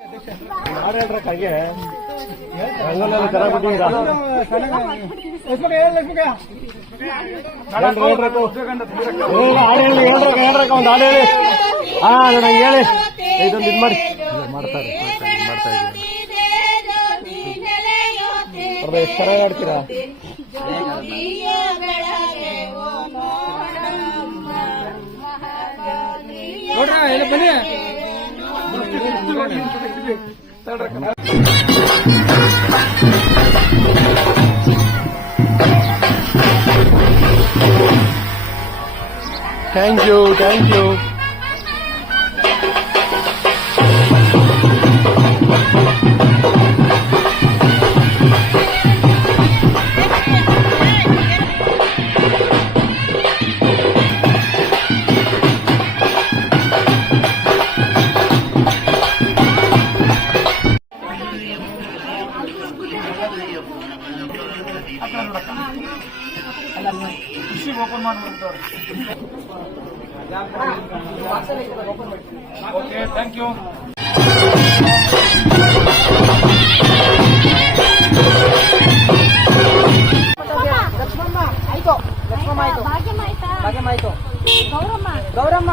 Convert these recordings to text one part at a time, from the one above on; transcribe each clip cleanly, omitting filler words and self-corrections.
ಹೇಳ್ರಕ್ಕಾಗೆ ಒಂದು ಹಾಡು ಹೇಳಿ. ಹಾ ನಂಗೆ ಹೇಳಿ, ಇದೊಂದು ಇದು ಮಾಡಿ ಮಾಡ್ತಾ ಇದ್ದೀವಿ. ಎಷ್ಟು ಚೆನ್ನಾಗಿ ಆಡ್ತೀರಾ. ನೋಡ್ರ ಎಲ್ಲ ಬನ್ನಿ. Thank you. ಓಪನ್ ಮಾಡ್ಬಿಡ್ತಾರೆ. Okay, thank you. ಗೌರಮ್ಮ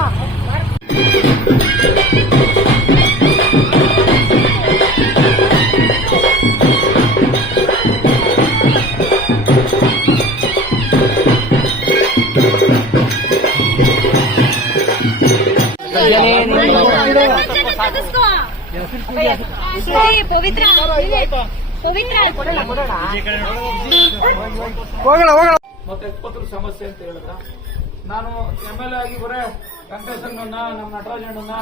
ಮತ್ತೆ ಎಪ್ಪತ್ತರ ಸಮಸ್ಯೆ ಅಂತ ಹೇಳಿದ್ರ, ನಾನು MLA ಆಗಿ ಬರೇ ವೆಂಕಟೇಶಣ್ಣನ, ನಮ್ಮ ನಟರಾಜಣ್ಣನ,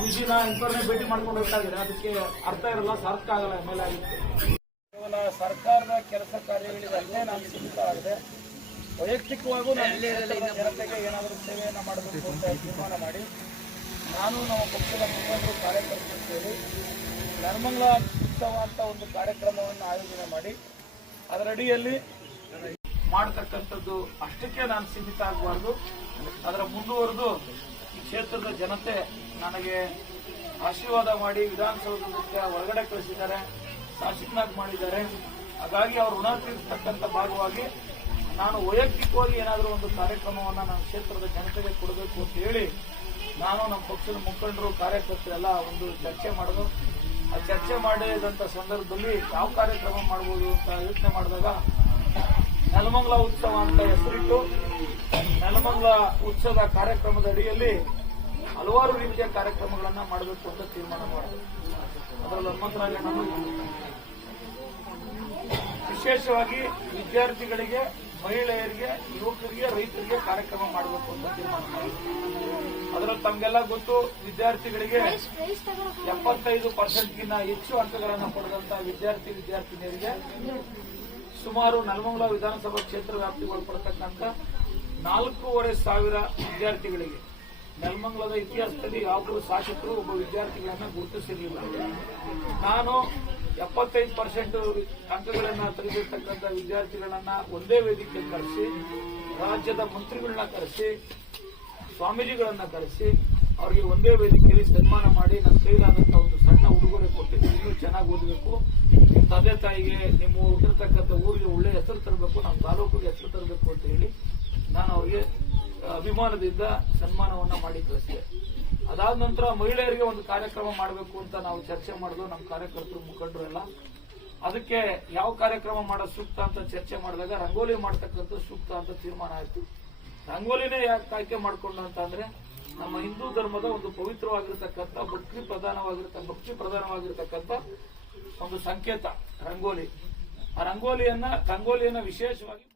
ವಿಜಿನ ಇಂಥವ್ರನ್ನೇ ಭೇಟಿ ಮಾಡ್ಕೊಂಡು ಹೋಗ್ತಾ ಇದ್ದಾರೆ. ಅದಕ್ಕೆ ಅರ್ಥ ಇರಲ್ಲ, ಸಾರ್ಥಕ ಆಗಲ್ಲ MLA ಆಗಿ. ಕೇವಲ ಸರ್ಕಾರದ ಕೆಲಸ ಕಾರ್ಯಗಳಿಗೆ ಅಲ್ಲೇ ನಾನು ಸೀಮಿತ ಆಗಿದೆ. ವೈಯಕ್ತಿಕವಾಗೂ ಜನತೆಗೆ ಏನಾದರೂ ಸೇವೆಯನ್ನು ಮಾಡಬೇಕು ಅಂತ ತೀರ್ಮಾನ ಮಾಡಿ ನಾನು ನಮ್ಮ ಪಕ್ಷದ ಮುಖಂಡರು ಕಾರ್ಯಕರ್ತರು ಸೇರಿ ನೆಲಮಂಗಲ ಉತ್ಸವ ಅಂತ ಒಂದು ಕಾರ್ಯಕ್ರಮವನ್ನು ಆಯೋಜನೆ ಮಾಡಿ ಅದರಡಿಯಲ್ಲಿ ಮಾಡತಕ್ಕಂಥದ್ದು ಅಷ್ಟಕ್ಕೆ ನಾನು ಸೀಮಿತ ಆಗಬಾರ್ದು. ಅದರ ಮುಂದುವರೆದು ಈ ಕ್ಷೇತ್ರದ ಜನತೆ ನನಗೆ ಆಶೀರ್ವಾದ ಮಾಡಿ ವಿಧಾನಸೌಧಕ್ಕೆ ಒಳಗಡೆ ಕಳಿಸಿದ್ದಾರೆ, ಶಾಸಕನಾಗಿ ಮಾಡಿದ್ದಾರೆ. ಹಾಗಾಗಿ ಅವರು ಋಣ ತೀರಿಸತಕ್ಕಂಥ ಭಾಗವಾಗಿ ನಾನು ವೈಯಕ್ತಿಕವಾಗಿ ಏನಾದರೂ ಒಂದು ಕಾರ್ಯಕ್ರಮವನ್ನು ನಾನು ಕ್ಷೇತ್ರದ ಜನತೆಗೆ ಕೊಡಬೇಕು ಅಂತ ಹೇಳಿ ನಾನು ನಮ್ಮ ಪಕ್ಷದ ಮುಖಂಡರು ಕಾರ್ಯಕರ್ತರೆಲ್ಲ ಒಂದು ಚರ್ಚೆ ಮಾಡಿದ್ರು. ಆ ಚರ್ಚೆ ಮಾಡಿದಂಥ ಸಂದರ್ಭದಲ್ಲಿ ಯಾವ ಕಾರ್ಯಕ್ರಮ ಮಾಡಬಹುದು ಅಂತ ಯೋಚನೆ ಮಾಡಿದಾಗ ನೆಲಮಂಗಲ ಉತ್ಸವ ಅಂತ ಹೆಸರಿಟ್ಟು ನೆಲಮಂಗಲ ಉತ್ಸವದ ಕಾರ್ಯಕ್ರಮದ ಅಡಿಯಲ್ಲಿ ಹಲವಾರು ರೀತಿಯ ಕಾರ್ಯಕ್ರಮಗಳನ್ನ ಮಾಡಬೇಕು ಅಂತ ತೀರ್ಮಾನ ಮಾಡಿದ್ರು. ಅದರಲ್ಲಿ ಹನುಮಂತರಾಜಣ್ಣನು ವಿಶೇಷವಾಗಿ ವಿದ್ಯಾರ್ಥಿಗಳಿಗೆ, ಮಹಿಳೆಯರಿಗೆ, ಯುವಕರಿಗೆ, ರೈತರಿಗೆ ಕಾರ್ಯಕ್ರಮ ಮಾಡಬೇಕು ಅಂತ ತೀರ್ಮಾನ ಮಾಡಿದ್ರು. ಅದರಲ್ಲಿ ತಮಗೆಲ್ಲ ಗೊತ್ತು, ವಿದ್ಯಾರ್ಥಿಗಳಿಗೆ 75%ಗಿಂತ ಹೆಚ್ಚು ಅಂಕಗಳನ್ನು ಪಡೆದಂತಹ ವಿದ್ಯಾರ್ಥಿನಿಯರಿಗೆ ಸುಮಾರು ನೆಲಮಂಗಲ ವಿಧಾನಸಭಾ ಕ್ಷೇತ್ರ ವ್ಯಾಪ್ತಿಗೆ ಒಳಪಡತಕ್ಕಂಥ 4,500 ವಿದ್ಯಾರ್ಥಿಗಳಿಗೆ ನೆಲಮಂಗಲದ ಇತಿಹಾಸದಲ್ಲಿ ಯಾವುದೇ ಶಾಸಕರು ಒಬ್ಬ ವಿದ್ಯಾರ್ಥಿಗಳನ್ನ ಗುರುತಿಸಿರಲಿಲ್ಲ. ನಾನು 75% ಅಂಕಗಳನ್ನ ತೆಗೆದಿರ್ತಕ್ಕಂಥ ವಿದ್ಯಾರ್ಥಿಗಳನ್ನ ಒಂದೇ ವೇದಿಕೆ ಕರೆಸಿ, ರಾಜ್ಯದ ಮಂತ್ರಿಗಳನ್ನ ಕರೆಸಿ, ಸ್ವಾಮೀಜಿಗಳನ್ನ ಕರೆಸಿ ಅವರಿಗೆ ಒಂದೇ ವೇದಿಕೆಯಲ್ಲಿ ಸನ್ಮಾನ ಮಾಡಿ ನನ್ನ ಕೈಲಾದಂತಹ ಒಂದು ಸಣ್ಣ ಉಡುಗೊರೆ ಕೊಟ್ಟಿದ್ದು, ಇನ್ನೂ ಚೆನ್ನಾಗಿ ಓದಬೇಕು, ನಿಮ್ಮ ತಂದೆ ತಾಯಿಗೆ ನಿಮ್ಮ ಹುಟ್ಟಿರ್ತಕ್ಕಂಥ ಊರಿಗೆ ಒಳ್ಳೆ ಹೆಸರು ತರಬೇಕು, ನಮ್ಮ ತಾಲೂಕಿಗೆ ಹೆಸರು ತರಬೇಕು ಅಂತ ಹೇಳಿ ನಾನು ಅವರಿಗೆ ಅಭಿಮಾನದಿಂದ ಸನ್ಮಾನವನ್ನ ಮಾಡಿ ಕಳಿಸಿದೆ. ಅದಾದ ನಂತರ ಮಹಿಳೆಯರಿಗೆ ಒಂದು ಕಾರ್ಯಕ್ರಮ ಮಾಡಬೇಕು ಅಂತ ನಾವು ಚರ್ಚೆ ಮಾಡಿದ್ವು, ನಮ್ಮ ಕಾರ್ಯಕರ್ತರು, ಮುಖಂಡರು ಎಲ್ಲ. ಅದಕ್ಕೆ ಯಾವ ಕಾರ್ಯಕ್ರಮ ಮಾಡೋದು ಸೂಕ್ತ ಅಂತ ಚರ್ಚೆ ಮಾಡಿದಾಗ ರಂಗೋಲಿ ಮಾಡ್ತಕ್ಕಂಥ ಸೂಕ್ತ ಅಂತ ತೀರ್ಮಾನ ಆಯಿತು. ರಂಗೋಲಿನೇ ಯಾಕೆ ಆಯ್ಕೆ ಮಾಡ್ಕೊಂಡು ಅಂತಂದ್ರೆ, ನಮ್ಮ ಹಿಂದೂ ಧರ್ಮದ ಒಂದು ಪವಿತ್ರವಾಗಿರ್ತಕ್ಕಂಥ ಭಕ್ತಿ ಪ್ರಧಾನವಾಗಿರ್ತಕ್ಕಂಥ ಒಂದು ಸಂಕೇತ ರಂಗೋಲಿ. ಆ ರಂಗೋಲಿಯನ್ನ ವಿಶೇಷವಾಗಿ